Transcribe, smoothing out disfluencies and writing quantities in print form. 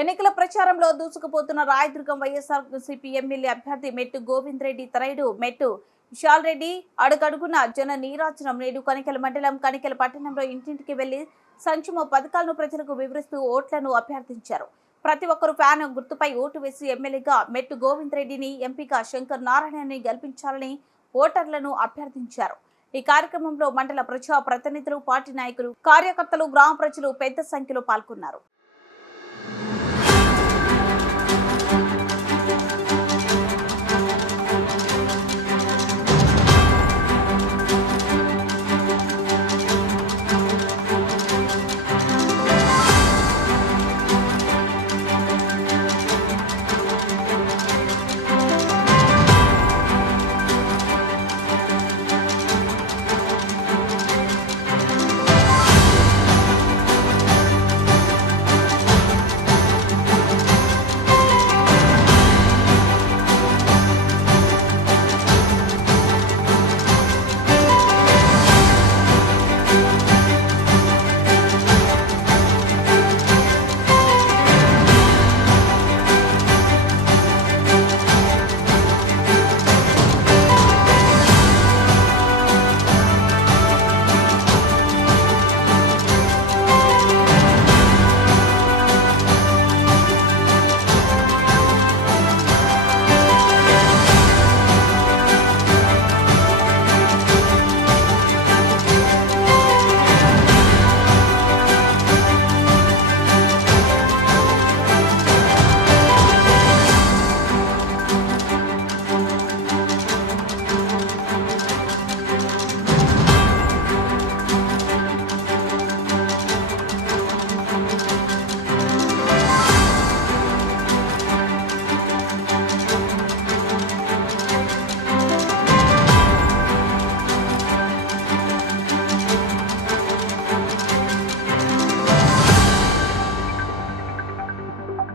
ఎన్నికల ప్రచారంలో దూసుకుపోతున్న రాయదుర్గం వైఎస్ఆర్సీపీ ఎమ్మెల్యే అభ్యర్థి మెట్టు గోవింద్ రెడ్డి తనయుడు మెట్టు విశాల్ రెడ్డి అడుగడుగున జన నీరాజనం. నేడు కనికెల మండలం కనికెల పట్టణంలో ఇంటింటికి వెళ్లి సంక్షేమ పథకాలను ప్రజలకు వివరిస్తూ ఓట్లను అభ్యర్థించారు. ప్రతి ఒక్కరూ ఫ్యాన్ గుర్తుపై ఓటు వేసి ఎమ్మెల్యేగా మెట్టు గోవింద్ రెడ్డిని, ఎంపీగా శంకర్ నారాయణని గెలిపించాలని ఓటర్లను అభ్యర్థించారు. ఈ కార్యక్రమంలో మండల ప్రజా ప్రతినిధులు, పార్టీ నాయకులు, కార్యకర్తలు, గ్రామ ప్రజలు పెద్ద సంఖ్యలో పాల్గొన్నారు.